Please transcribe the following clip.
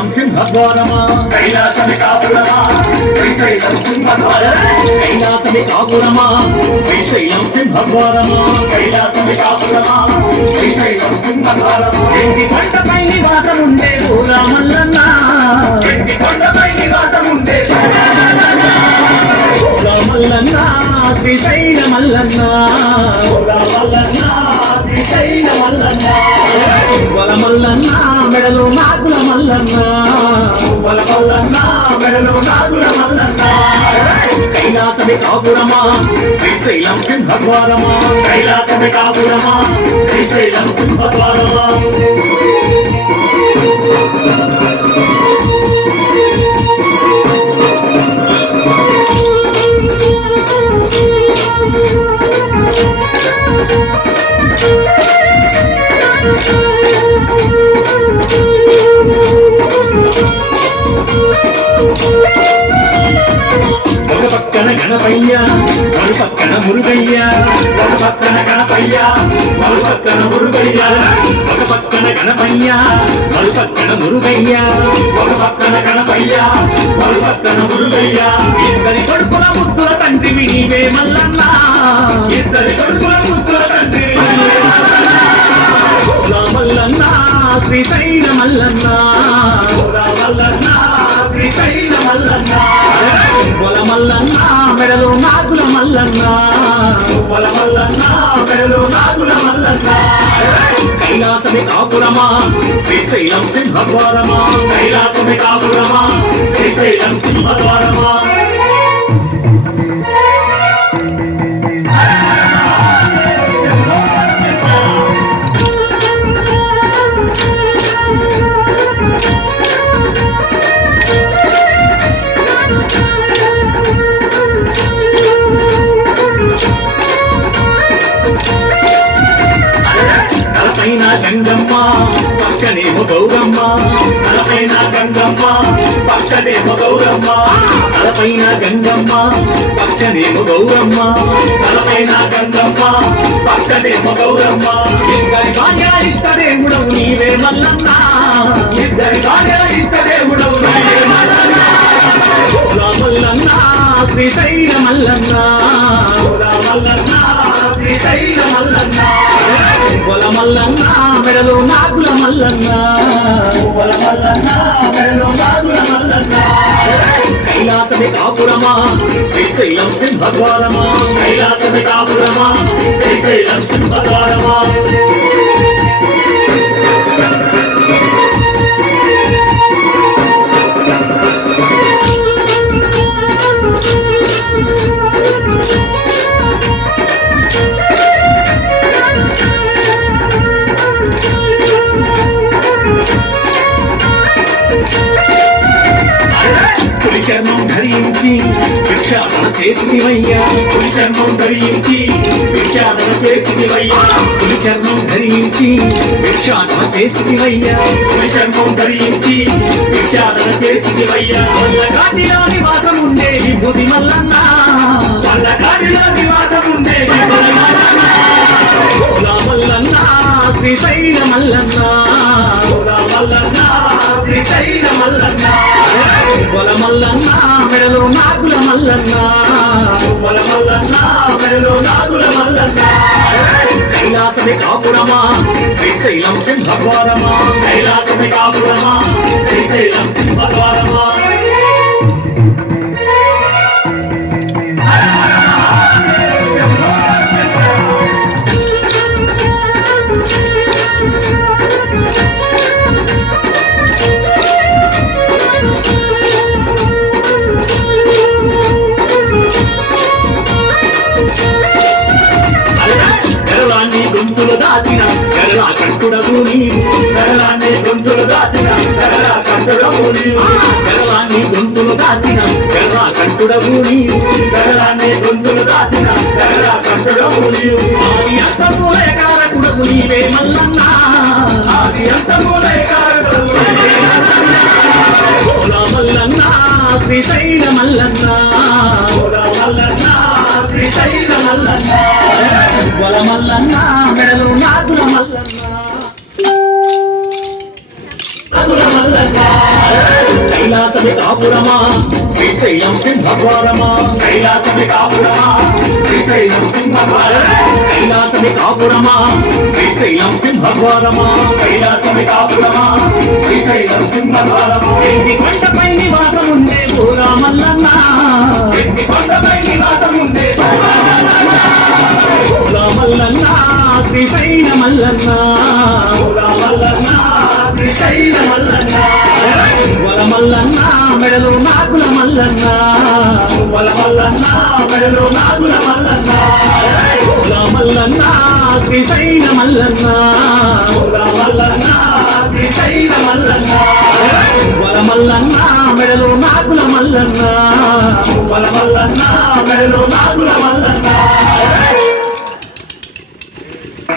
శ్రీశైలం సింహద్వారమా కైలాసమి కాపురమా శ్రీశైలం సింహద్వారమా కైలాసమి కాపురమా శ్రీశైలం సింహద్వారమా కైలాసమి కాపురమా శ్రీశైలం సింహద్వారమా ఇంటి కొండపై నివాసముండే ఓ రామల్లన్న ఇంటి కొండపై నివాసముండే ఓ రామల్లన్న శ్రీశైల మల్లన్న రామల్లన్న శ్రీశైల మల్లన్న వల మల్లన్న మెడలో నాగుల మల్లన్న వల మల్లన్న మెడలో నాగుల మల్లన్న కైలాసమి కాపురమా శ్రీశైలం సింహద్వారమా కైలాసమి కాపురమా శ్రీశైలం సింహద్వారమా ఒక పక్కన గణపయ్య మరు పక్కన మురుగయ్య ఒక పక్కన గణపయ్య మరో పక్కన మురుగయ్య ఒక పక్కన గణపయ్య మరు పక్కన మురుగయ్య ఒక పక్కన గణపయ్య మరో పక్కన మురుగయ్య ఇద్దరి కొడుకుల ముద్దుల తండ్రి నీవే మల్లన్న ఇద్దరి కొడుకుల ముద్దుల తండ్రి ఓ మల్లన్న శ్రీశైల మల్లన్న మల్లన్న శ్రీశైల మల్లన్న వల మల్లన్న మెడలో నాగుల మల్లన్న వల మల్లన్న మెడలో నాగుల మల్లన్న కైలాసమి కాపురమా శ్రీశైలం సింహద్వారమా కైలాసమి కాపురమా శ్రీశైలం సింహద్వారమా తలపైన గంగమ్మ పక్కనేమో గౌరమ్మ తలపైన గంగమ్మ పక్కనేమో గౌరమ్మ తలపైన గంగమ్మ పక్కనేమో గౌరమ్మ తలపైన గంగమ్మ పక్కనేమో గౌరమ్మ ఇద్దరి భార్య ఇష్టదేవుడవు నీవే మల్లన్న ఇద్దరి భార్య ఇష్ట దేవుడవు నీవే మల్లన్న. ఓ మల్లన్న శ్రీశైల మల్లన్న ఓరా మల్లన్న శ్రీశైల మల్లన్న వల మల్లన్న మెడలో నాగుల మల్లన్న వల మల్లన్న మెడలో నాగుల మల్లన్న కైలాసమి కాపురమా శ్రీశైలం సింహద్వారమా కైలాసమి కాపురమా శ్రీశైలం సింహద్వారమా పులి చర్మం ధరించి భిక్షాటన చేసివయ్యా పులి చర్మం ధరించి విచారణ చేసివయ్యా పులి చర్మం ధరించి భిక్షాటన చేసివయ్యా పులి చర్మం ధరించి విచారణ చేసివయ్యా కాటిలో నివాసం ఉండే విభూతి మల్లన్న వాళ్ళ కాటిలో నివాసం ఉండే ఓలా మల్లన్న శ్రీశైల మల్లన్న ఓరా మల్లన్న శ్రీశైల మల్లన్న వల మల్లన్న మెడలో నాగుల మల్లన్న వల మల్లన్న మెడలో నాగుల మల్లన్న కైలాసమి కాపురమా శ్రీశైలం సింహద్వారమా కైలాసమి కాపురమా శ్రీశైలం సింహద్వారమా గరళాన్ని గొంతులు దాచిన గరళా కంటుడవు నీవు గరళాన్ని గొంతులు దాచిన గరళా కంటుడవు నీవు గరళాన్ని గొంతులు దాచిన గరళా కంటుడవు నీవు గరళాన్ని గొంతులు దాచిన గరళా కంటుడవు నీవు ఆది అంతమూలే కారకుడవు నీవే మల్లన్న ఆది అంతమూలే కారకుడవు ఓలా మల్లన్న శ్రీశైల మల్లన్న ఓరా మల్లన్న శ్రీశైల మల్లన్న వల మల్లన్న మెడలో నాగుల మల్లన్న నాగుల మల్లన్న కైలాసమి కాపురమా శ్రీశైలం సింహద్వారమా కైలాసమి కాపురమా శ్రీశైలం సింహద్వారమా కైలాసమి కాపురమా శ్రీశైలం సింహద్వారమా కైలాసమి కాపురమా శ్రీశైలం సింహద్వారమా ఇంటి కొండపై నివాసం ఉండే పూరా మల్లన్న ఎన్ని కొండపై నివాసం ఉండే పూరా మల్లన్న శ్రీశైల మల్లన్న మల్లన్న శ్రీశైల మల్లన్న వల మల్లన్న మెడలో నాకుల మల్లన్న మల్లన్న మెడలో నాగుల మల్లన్న పూరా మల్లన్న శ్రీశైల మల్లన్న మల్లన్న శ్రీశైల మల్లన్న వల మల్లన్న మెడలో నాకుల మల్లన్న మల్లన్న మెడలో నాగుల మల్లన్న